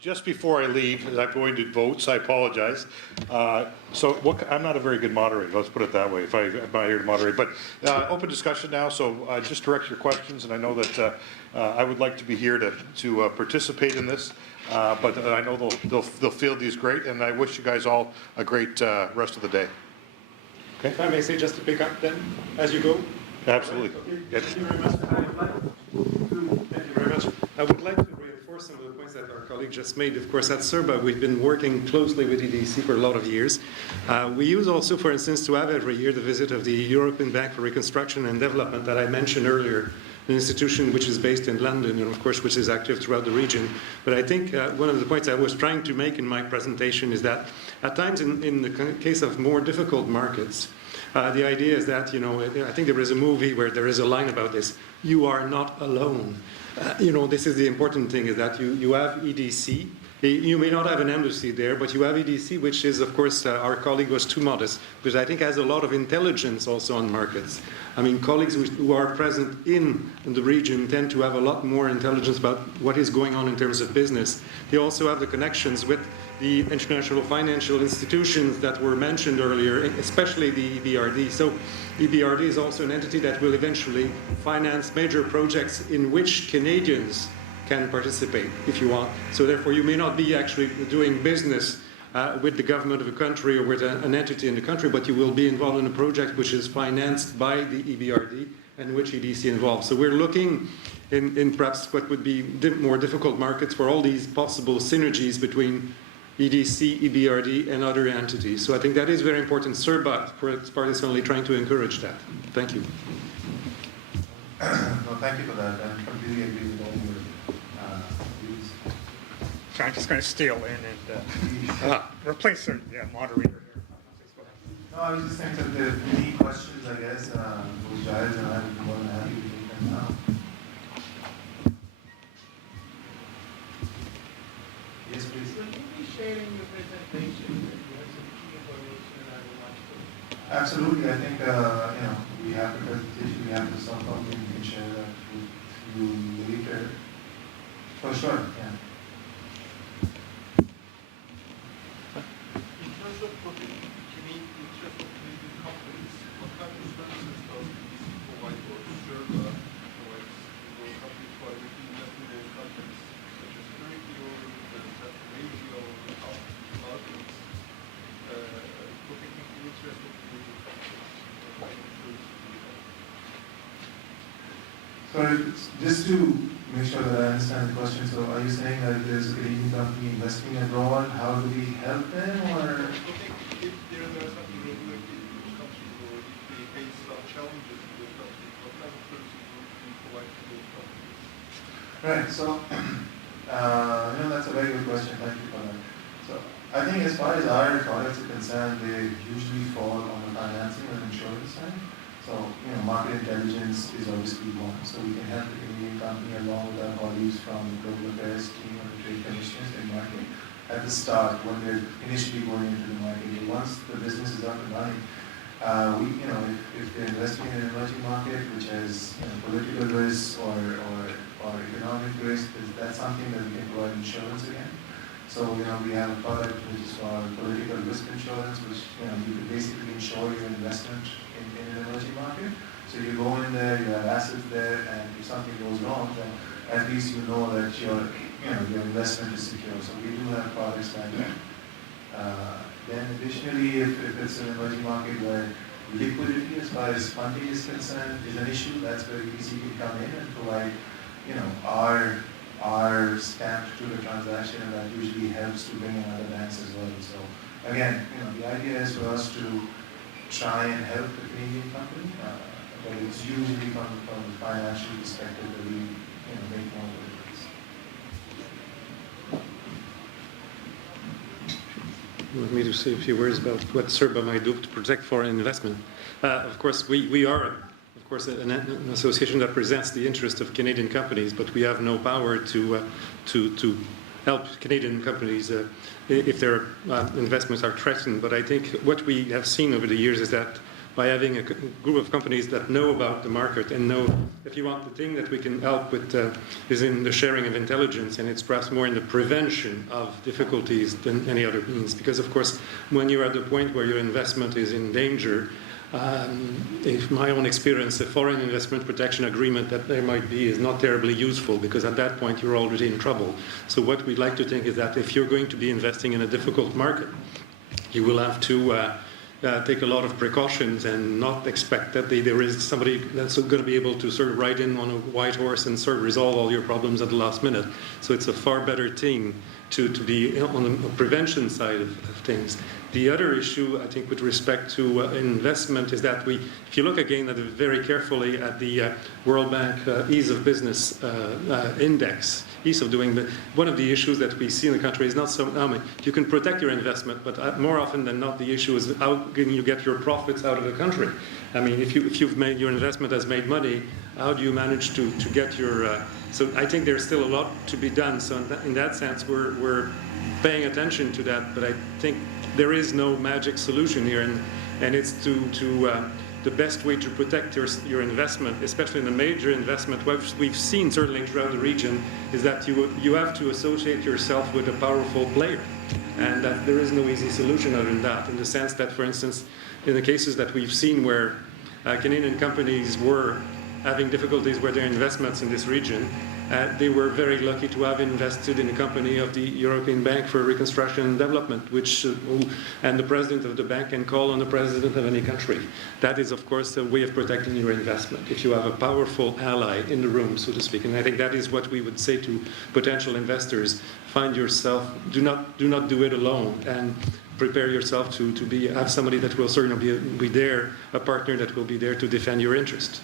just before I leave, I'm going to vote, so I apologize. I'm not a very good moderator, let's put it that way, if I'm not here to moderate. But open discussion now, so just direct your questions, and I know that I would like to be here to participate in this, but I know they'll field these great, and I wish you guys all a great rest of the day. Okay. If I may say, just to pick up then, as you go. Absolutely. Okay. Yes. Thank you very much. Thank you very much. I would like to reinforce some of the points that our colleague just made. Of course, at CERBA, we've been working closely with EDC for a lot of years. We use also, for instance, to have every year the visit of the European Bank for Reconstruction and Development that I mentioned earlier, an institution which is based in London and, of course, which is active throughout the region. But I think one of the points I was trying to make in my presentation is that at times in the case of more difficult markets, the idea is that, I think there is a movie where there is a line about this, you are not alone. This is the important thing, is that you have EDC. You may not have an embassy there, but you have EDC, which is, of course, our colleague was too modest, because I think has a lot of intelligence also on markets. I mean, colleagues who are present in the region tend to have a lot more intelligence about what is going on in terms of business. They also have the connections with the international financial institutions that were mentioned earlier, especially the EBRD. So EBRD is also an entity that will eventually finance major projects in which Canadians can participate, if you want. So therefore, you may not be actually doing business with the government of a country or with an entity in the country, but you will be involved in a project which is financed by the EBRD and which EDC involved. So we're looking in perhaps what would be more difficult markets for all these possible synergies between EDC, EBRD, and other entities. So I think that is very important. CERBA, for its part, is only trying to encourage that. Thank you. No, thank you for that. I completely agree with all your views. So I'm just going to steal in and replace the moderator here. No, I was just saying that there are any questions, I guess, both Giles and I would be more than happy to take them now. Yes, please. Will you be sharing your presentation with some key information I would like to? Absolutely. I think, we have the presentation, we have the soft copy, we can share that with you later. For sure, yeah. In terms of Canadian companies, what kind of services does EDC provide or CERBA provides for companies who are making investment in countries such as Turkey or Central Asia or Balkans, protecting the interest of Canadian companies? What kind of services do you have? Sorry, just to make sure that I understand the question, so are you saying that if there's a Canadian company investing abroad, how do we help them, or? If there are some irregularities in those countries, or if they face some challenges in those countries, what kind of services do you provide to those companies? Right, so, that's a very good question, thank you for that. So, I think as far as our products are concerned, they usually fall on the financing and insurance side. So, market intelligence is obviously one. So we can help the Canadian company along with our colleagues from the Global Affairs team or the trade commissioners in market at the start when they're initially going into the market. But once the business is up and running, if they're investing in an emerging market which has political risk or economic risk, that's something that we can provide insurance again. So we have a product which is called political risk insurance, which you can basically insure your investment in an emerging market. So you go in there, you have assets there, and if something goes wrong, then at least you know that your investment is secure. So we do have products like that. Then additionally, if it's an emerging market where liquidity as far as funding is concerned is an issue, that's where EDC can come in and provide our stamp to the transaction, and that usually helps to bring in other banks as well. So again, the idea is for us to try and help the Canadian company, but it's usually from the financial perspective that we make more of a difference. You want me to say a few words about what CERBA might do to protect foreign investment? Of course, we are, of course, an association that presents the interest of Canadian companies, but we have no power to help Canadian companies if their investments are threatened. But I think what we have seen over the years is that by having a group of companies that know about the market and know, if you want, the thing that we can help with is in the sharing of intelligence, and it's perhaps more in the prevention of difficulties than any other means. Because, of course, when you're at the point where your investment is in danger, if my own experience, a foreign investment protection agreement that there might be is not terribly useful, because at that point you're already in trouble. So what we'd like to think is that if you're going to be investing in a difficult market, you will have to take a lot of precautions and not expect that there is somebody that's going to be able to sort of ride in on a white horse and sort of resolve all your problems at the last minute. So it's a far better thing to be on the prevention side of things. The other issue, I think, with respect to investment is that if you look again at it very carefully at the World Bank Ease of Business Index, ease of doing one of the issues that we see in the country is not so, you can protect your investment, but more often than not, the issue is how can you get your profits out of the country? I mean, if you've made, your investment has made money, how do you manage to get your, so I think there's still a lot to be done. So in that sense, we're paying attention to that, but I think there is no magic solution here, and it's the best way to protect your investment, especially in a major investment. What we've seen certainly throughout the region is that you have to associate yourself with a powerful player, and that there is no easy solution other than that, in the sense that, for instance, in the cases that we've seen where Canadian companies were having difficulties with their investments in this region, they were very lucky to have invested in a company of the European Bank for Reconstruction and Development, and the president of the bank can call on the president of any country. That is, of course, a way of protecting your investment, if you have a powerful ally in the room, so to speak. And I think that is what we would say to potential investors. Find yourself, do not do it alone, and prepare yourself to have somebody that will certainly be there, a partner that will be there to defend your interest.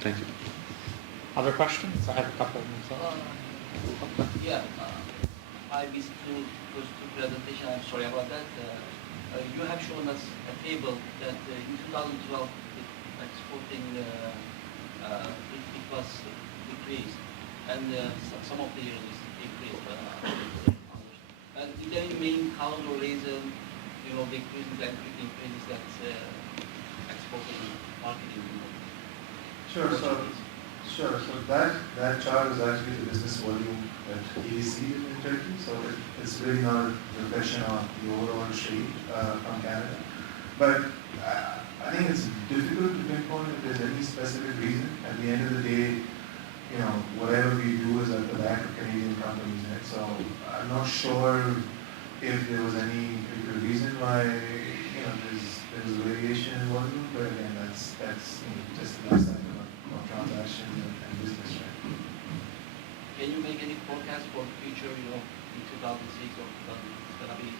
Thank you. Other questions? I have a couple myself. I missed those two presentations. I'm sorry about that. You have shown us a table that in 2012, exporting it was decreased, and some of the years it increased. And is there any main cause or reason, the increase that exporting marketing? Sure. So that chart is actually the business volume at EDC in Turkey. So it's really not a reflection of the overall trade from Canada. But I think it's difficult to pinpoint if there's any specific reason. At the end of the day, whatever we do is at the back of Canadian companies, right? So I'm not sure if there was any particular reason why there's a variation in volume. But again, that's just the last time. Transactions and business, right? Can you make any forecast for the future, in 2006 or 2000, it's going to be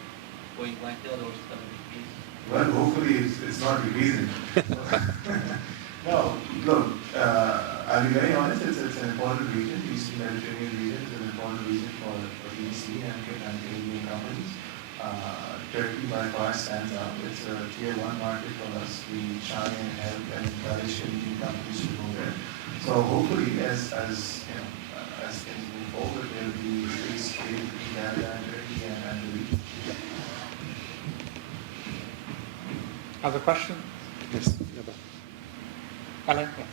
going like that or it's going to decrease? Well, hopefully it's not decreasing. No, look, I'll be very honest, it's an important region. The Eastern Mediterranean region is an important region for EDC and Canadian companies. Turkey by far stands out. It's a tier 1 market for us. We try and help and encourage Canadian companies to go there. So hopefully, as things move forward, there will be increased trade between Canada and Turkey and the region. Other questions? Yes. Alan? Yes.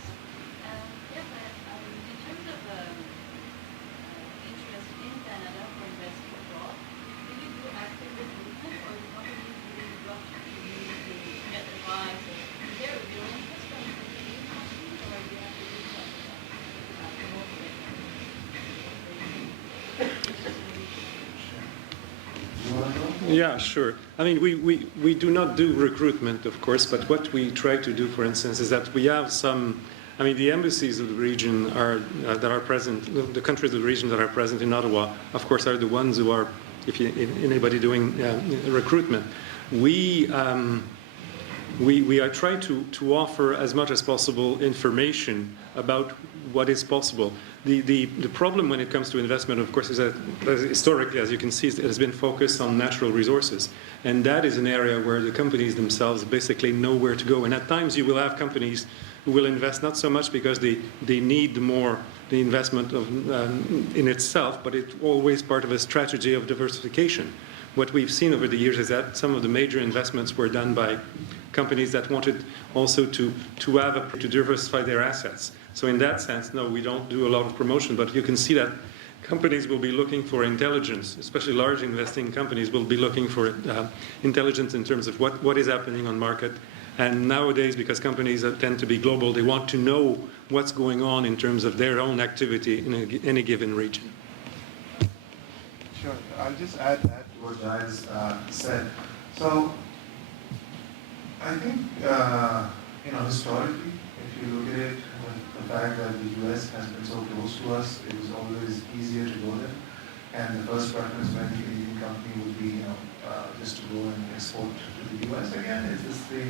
Yeah, sure. I mean, we do not do recruitment, of course, but what we try to do, for instance, is that we have the embassies of the region that are present, the countries of the region that are present in Ottawa, of course, are the ones who are, if anybody doing recruitment. We are trying to offer as much as possible information about what is possible. The problem when it comes to investment, of course, is that historically, as you can see, it has been focused on natural resources. And that is an area where the companies themselves basically know where to go. And at times you will have companies who will invest not so much because they need more the investment in itself, but it's always part of a strategy of diversification. what we've seen over the years is that some of the major investments were done by companies that wanted also to diversify their assets. So in that sense, no, we don't do a lot of promotion, but you can see that companies will be looking for intelligence, especially large investing companies will be looking for intelligence in terms of what is happening on market. And nowadays, because companies tend to be global, they want to know what's going on in terms of their own activity in any given region. Sure. I'll just add to what Giles said. So I think, historically, if you look at it, the fact that the US has been so close to us, it was always easier to go there. And the first preference for any Canadian company would be, just to go and export to the US again. It's just the,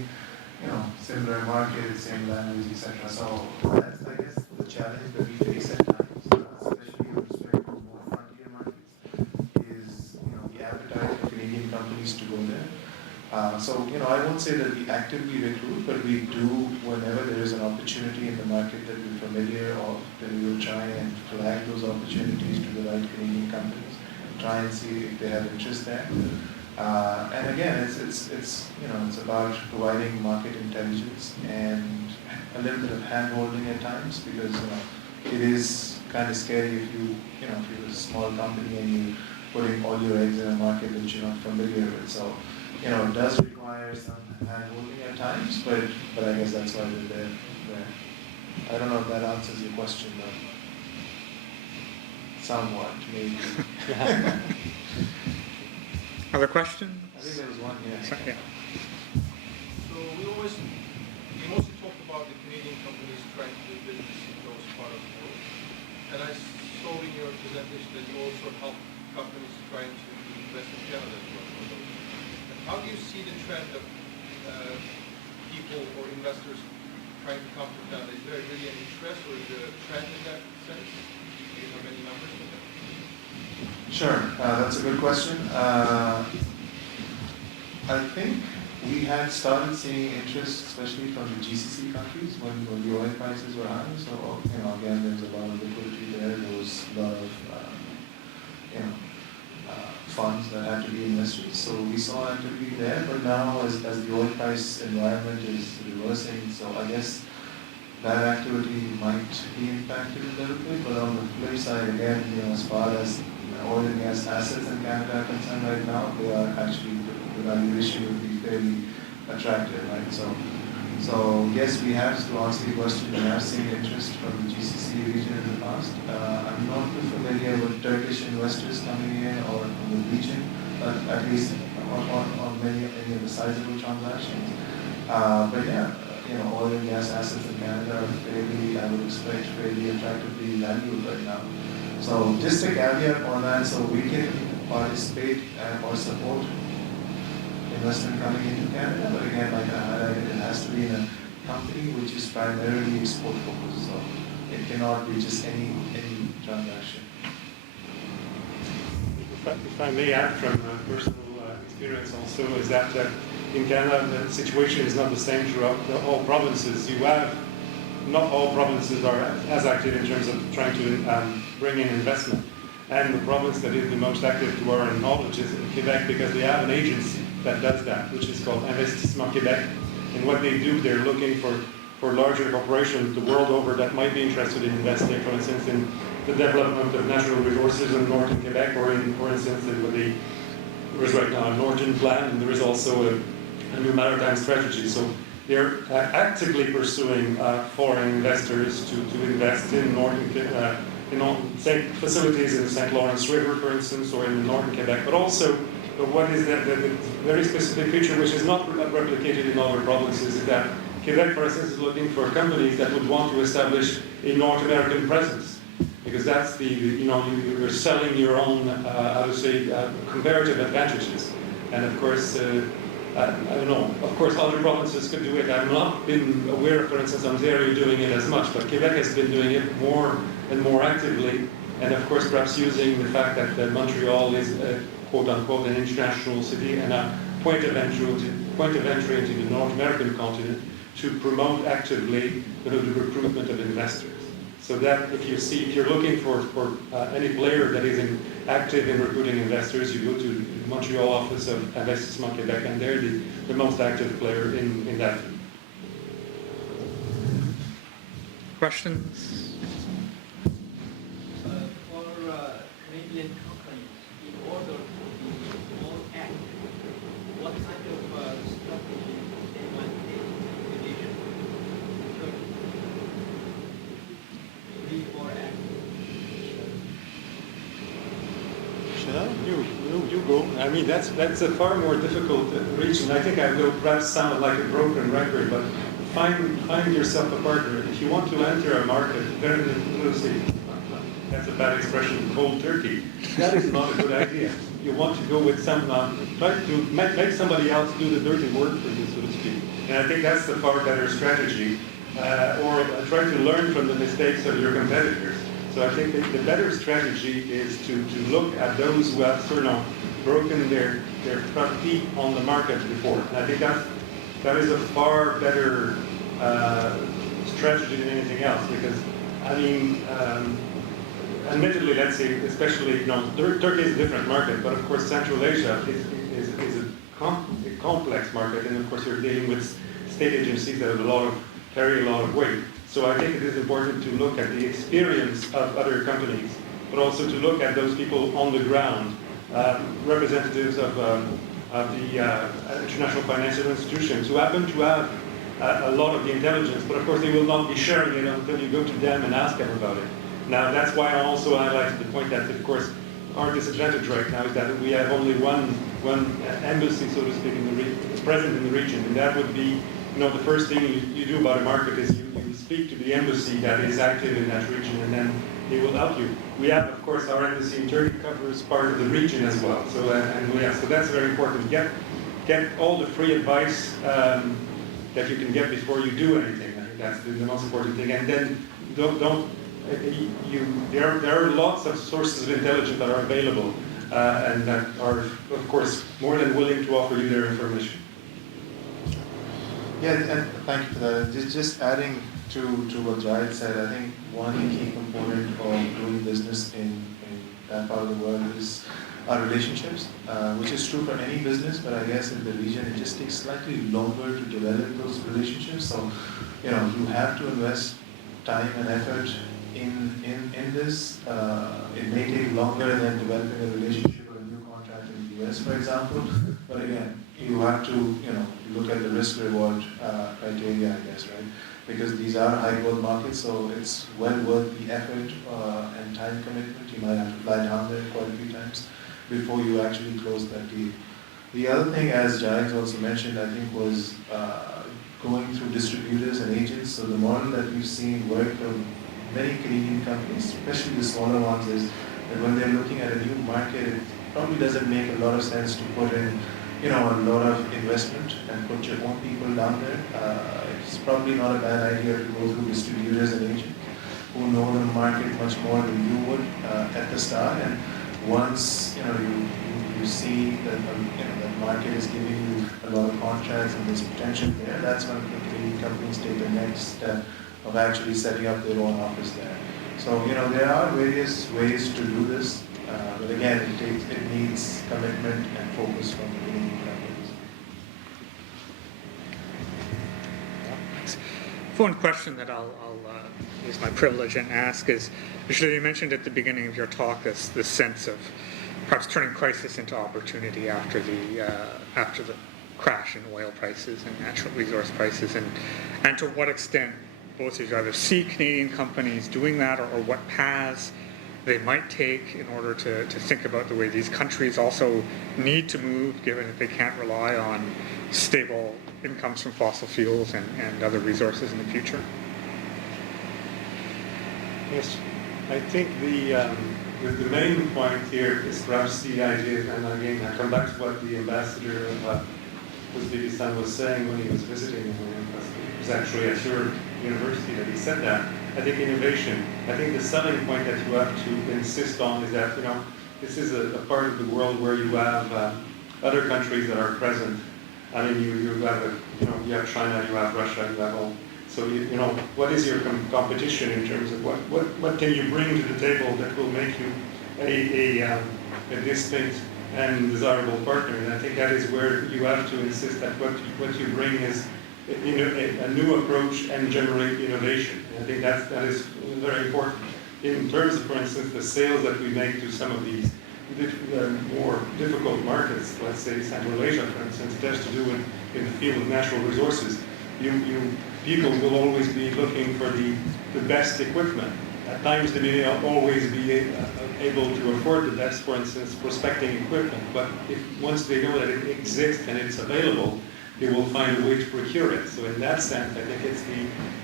similar market, same language, etc. So that's, I guess, the challenge that we face at times, especially with respect to more frontier markets, is, the appetite for Canadian companies to go there. So, I won't say that we actively recruit, but we do whenever there is an opportunity in the market that we're familiar of, then we will try and flag those opportunities to the right Canadian companies, try and see if they have interest there. And again, it's about providing market intelligence and a little bit of hand-holding at times, because it is kind of scary if you're a small company and you're putting all your eggs in a market that you're not familiar with. So, it does require some hand-holding at times, but I guess that's why we're there. I don't know if that answers your question, though. Somewhat, maybe. Other questions? I think there was one here. Yeah. So we mostly talk about the Canadian companies trying to do business in those part of the world. And I saw in your presentation that you also help companies trying to invest in Canada as well. And how do you see the trend of people or investors trying to come to Canada? Is there really an interest, or is there a trend in that sense? Do you have any numbers for that? Sure, that's a good question. I think we had started seeing interest, especially from the GCC countries, when the oil prices were high. So, again, there was a lot of liquidity there. There was a lot of, funds that had to be invested. So we saw activity there. But now, as the oil price environment is reversing, so I guess that activity might be impacted a little bit. But on the flip side, again, as far as oil and gas assets in Canada are concerned right now, they are actually, the valuation would be fairly attractive, right? So yes, we have, to answer your question, we have seen interest from the GCC region in the past. I'm not too familiar with Turkish investors coming in or from the region, at least on many of the sizable transactions. But yeah, oil and gas assets in Canada are fairly, I would expect, fairly attractively valued right now. So just a caveat on that, so we can participate or support investment coming into Canada, but again, like I highlighted, it has to be in a company which is primarily export focused, so it cannot be just any transaction. If I may add from personal experience also, is that in Canada the situation is not the same throughout all provinces. You have, not all provinces are as active in terms of trying to bring in investment. And the province that is the most active to our knowledge is in Quebec, because they have an agency that does that, which is called Investissement Québec. And what they do, they're looking for larger corporations the world over that might be interested in investing, for instance, in the development of natural resources in northern Quebec, or for instance, there is right now a Northern Plan, and there is also a new maritime strategy. So they're actively pursuing foreign investors to invest in northern facilities in the St. Lawrence River, for instance, or in northern Quebec, but also what is the very specific feature which is not replicated in other provinces is that Quebec, for instance, is looking for companies that would want to establish a North American presence, because that's you're selling your own, comparative advantages. And of course, I don't know, of course other provinces could do it. I've not been aware, for instance, Ontario doing it as much, but Quebec has been doing it more and more actively, and of course perhaps using the fact that Montreal is quote-unquote an international city and a point of entry into the North American continent to promote actively the recruitment of investors. So that if you're looking for any player that is active in recruiting investors, you go to the Montreal office of Investissement Québec, and they're the most active player in that field. Questions? For Canadian companies, in order to be more active, what kind of strategy they might take in relation to be more active? Should I? You go. I mean, that's a far more difficult region. I think I will perhaps sound like a broken record, but find yourself a partner. If you want to enter a market, that's a bad expression, cold turkey. That is not a good idea. You want to go with some, try to make somebody else do the dirty work for you, so to speak. And I think that's the far better strategy. Or try to learn from the mistakes of your competitors. So I think the better strategy is to look at those who have sort of broken their front feet on the market before. And I think that is a far better strategy than anything else, because I mean, admittedly, let's say, especially, Turkey is a different market, but of course Central Asia is a complex market, and of course you're dealing with state agencies that have carry a lot of weight. So I think it is important to look at the experience of other companies, but also to look at those people on the ground, representatives of the international financial institutions who happen to have a lot of the intelligence, but of course they will not be sharing it until you go to them and ask them about it. Now that's why I also highlighted the point that, of course, our disadvantage right now is that we have only one embassy, so to speak, present in the region, and that would be, the first thing you do about a market is you speak to the embassy that is active in that region, and then they will help you. We have, of course, our embassy in Turkey covers part of the region as well. So so that's very important. Get all the free advice that you can get before you do anything. I think that's the most important thing. And then there are lots of sources of intelligence that are available and that are, of course, more than willing to offer you their information. Yeah, and thank you for that. Just adding to what Jared said, I think one key component of doing business in that part of the world is our relationships, which is true for any business, but I guess in the region it just takes slightly longer to develop those relationships. So, you have to invest time and effort in this. It may take longer than developing a relationship or a new contract in the US, for example. But again, you have to look at the risk-reward criteria, I guess, right? Because these are high-growth markets, so it's well worth the effort and time commitment. You might have to fly down there quite a few times before you actually close that deal. The other thing, as Jared also mentioned, I think was going through distributors and agents. So the model that we've seen work for many Canadian companies, especially the smaller ones, is that when they're looking at a new market, it probably doesn't make a lot of sense to put in a lot of investment and put your own people down there. It's probably not a bad idea to go through distributors and agents who know the market much more than you would at the start. And once you see that that market is giving you a lot of contracts and there's potential there, that's when the Canadian companies take the next step of actually setting up their own office there. So there are various ways to do this, but again, it needs commitment and focus from the Canadian companies. One question that I'll use my privilege and ask is, you mentioned at the beginning of your talk this sense of perhaps turning crisis into opportunity after the crash in oil prices and natural resource prices, and to what extent both of you either see Canadian companies doing that, or what paths they might take in order to think about the way these countries also need to move, given that they can't rely on stable incomes from fossil fuels and other resources in the future. Yes, I think the main point here is perhaps the idea, and again, I come back to what the ambassador of Uzbekistan was saying when he was visiting. It was actually at your university that he said that. I think innovation, I think the selling point that you have to insist on is that, this is a part of the world where you have other countries that are present. I mean, you have China, you have Russia, you have all. So, you know, what is your competition in terms of what can you bring to the table that will make you a distinct and desirable partner? And I think that is where you have to insist that what you bring is a new approach and generate innovation. And I think that is very important. In terms of, for instance, the sales that we make to some of these more difficult markets, let's say Central Asia, for instance, it has to do with in the field of natural resources. People will always be looking for the best equipment. At times they may not always be able to afford the best, for instance, prospecting equipment, but once they know that it exists and it's available, they will find a way to procure it. So in that sense, I think it's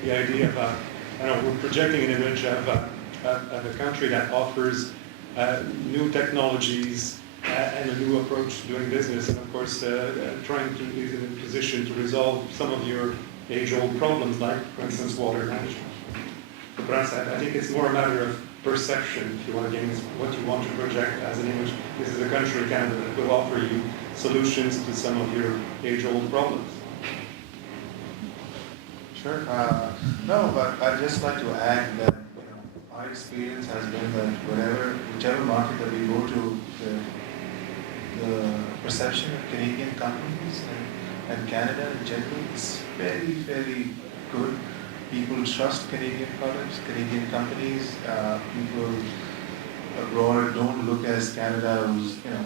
the idea of, I don't know, we're projecting an image of a country that offers new technologies and a new approach to doing business, and of course trying to be in a position to resolve some of your age-old problems, like, for instance, water management. So perhaps I think it's more a matter of perception, if you want to gain what you want to project as an image. This is a country, Canada, that will offer you solutions to some of your age-old problems. Sure. No, but I'd just like to add that our experience has been that whichever market that we go to, the perception of Canadian companies and Canada in general is very, very good. People trust Canadian products, Canadian companies. People abroad don't look as Canada,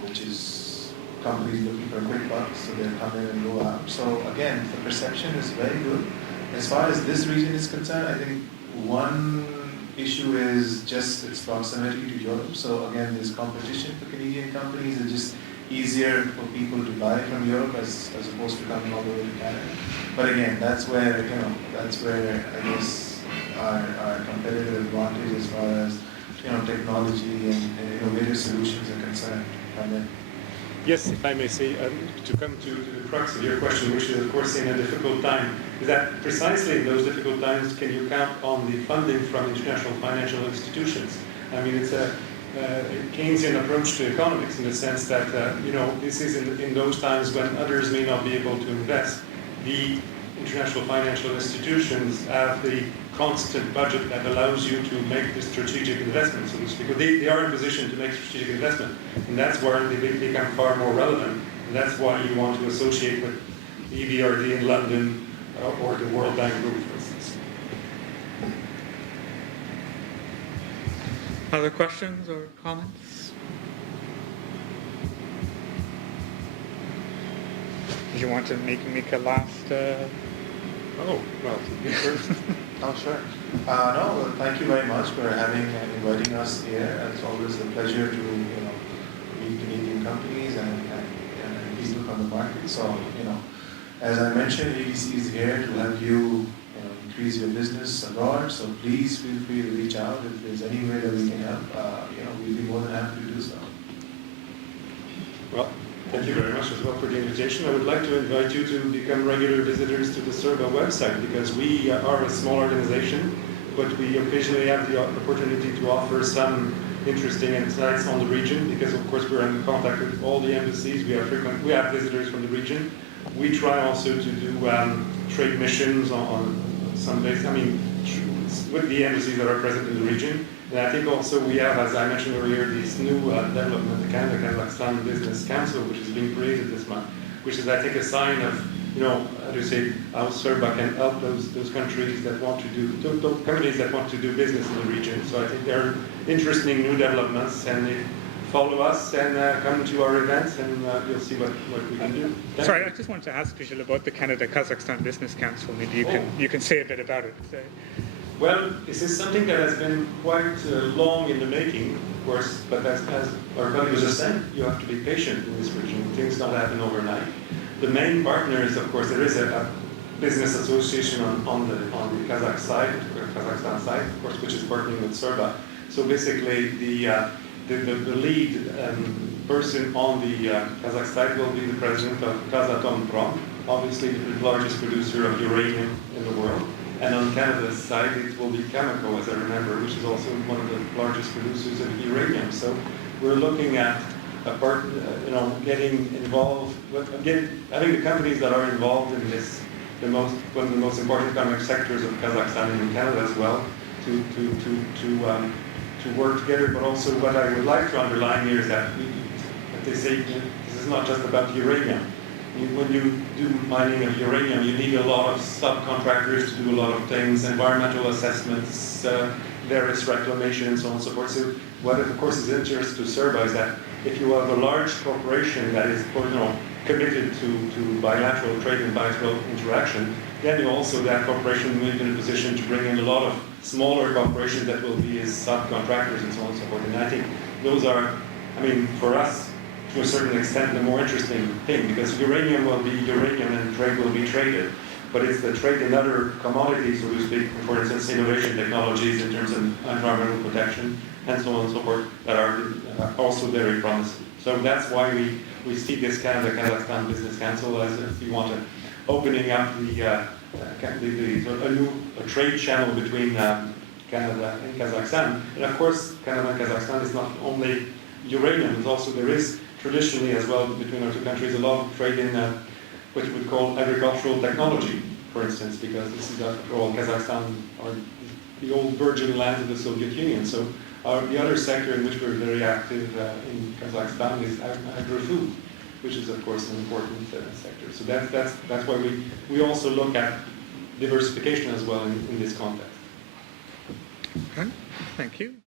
which is companies looking for quick bucks, so they'll come in and go out. So again, the perception is very good. As far as this region is concerned, I think one issue is just its proximity to Europe. So again, there's competition for Canadian companies. It's just easier for people to buy from Europe as opposed to coming all the way to Canada. But again, that's where I guess our competitive advantage as far as technology and innovative solutions are concerned. Yes, if I may say, to come to the crux of your question, which is of course in a difficult time, is that precisely in those difficult times can you count on the funding from international financial institutions? I mean, it's a Keynesian approach to economics in the sense that, this is in those times when others may not be able to invest. The international financial institutions have the constant budget that allows you to make the strategic investment, so to speak. They are in position to make strategic investment, and that's where they become far more relevant. And that's why you want to associate with the EBRD in London or the World Bank Group, for instance. Other questions or comments? Do you want to make a last? Oh, well, you first. Oh, sure. No, well, thank you very much for inviting us here. It's always a pleasure to meet Canadian companies and people from the market. So as I mentioned, ADC is here to help you increase your business abroad. So please feel free to reach out if there's any way that we can help. We'd be more than happy to do so. Well, thank you very much as well for the invitation. I would like to invite you to become regular visitors to the CERBA website, because we are a small organization, but we occasionally have the opportunity to offer some interesting insights on the region, because of course we're in contact with all the embassies. We have visitors from the region. We try also to do trade missions on some basis, with the embassies that are present in the region. And I think also we have, as I mentioned earlier, this new development, the Canada-Kazakhstan Business Council, which is being created this month, which is, I think, a sign of, how to say, how CERBA can help those countries that want to do, companies that want to do business in the region. So I think they're interesting new developments, and they follow us and come to our events, and you'll see what we can do. Sorry, I just wanted to ask Vijay about the Canada-Kazakhstan Business Council. Maybe you can say a bit about it. Well, this is something that has been quite long in the making, of course, but as our colleague was just saying, you have to be patient in this region. Things don't happen overnight. The main partners, of course, there is a business association on the Kazakh side, Kazakhstan side, of course, which is partnering with CERBA. So basically, the lead person on the Kazakh side will be the president of Kazatomprom, obviously the largest producer of uranium in the world. And on Canada's side, it will be Cameco, as I remember, which is also one of the largest producers of uranium. So we're looking at getting involved, having the companies that are involved in this one of the most important economic sectors of Kazakhstan and in Canada as well, to work together. But also what I would like to underline here is that they say this is not just about uranium. When you do mining of uranium, you need a lot of subcontractors to do a lot of things, environmental assessments, various reclamation, and so on and so forth. So what, of course, is interesting to Serba is that if you have a large corporation that is, committed to bilateral trade and bilateral interaction, then you also, that corporation will be in a position to bring in a lot of smaller corporations that will be as subcontractors and so on and so forth. And I think those are, for us, to a certain extent, the more interesting thing, because uranium will be uranium and trade will be traded. But it's the trade in other commodities, so to speak, for instance, innovation technologies in terms of environmental protection and so on and so forth, that are also very promising. So that's why we see this Canada-Kazakhstan Business Council as, if you want, opening up a trade channel between Canada and Kazakhstan. And of course, Canada and Kazakhstan is not only uranium, but also there is traditionally as well between our two countries a lot of trade in what we would call agricultural technology, for instance, because this is after all Kazakhstan or the old virgin lands of the Soviet Union. So the other sector in which we're very active in Kazakhstan is agri-food, which is of course an important sector. So that's why we also look at diversification as well in this context. Okay, thank you.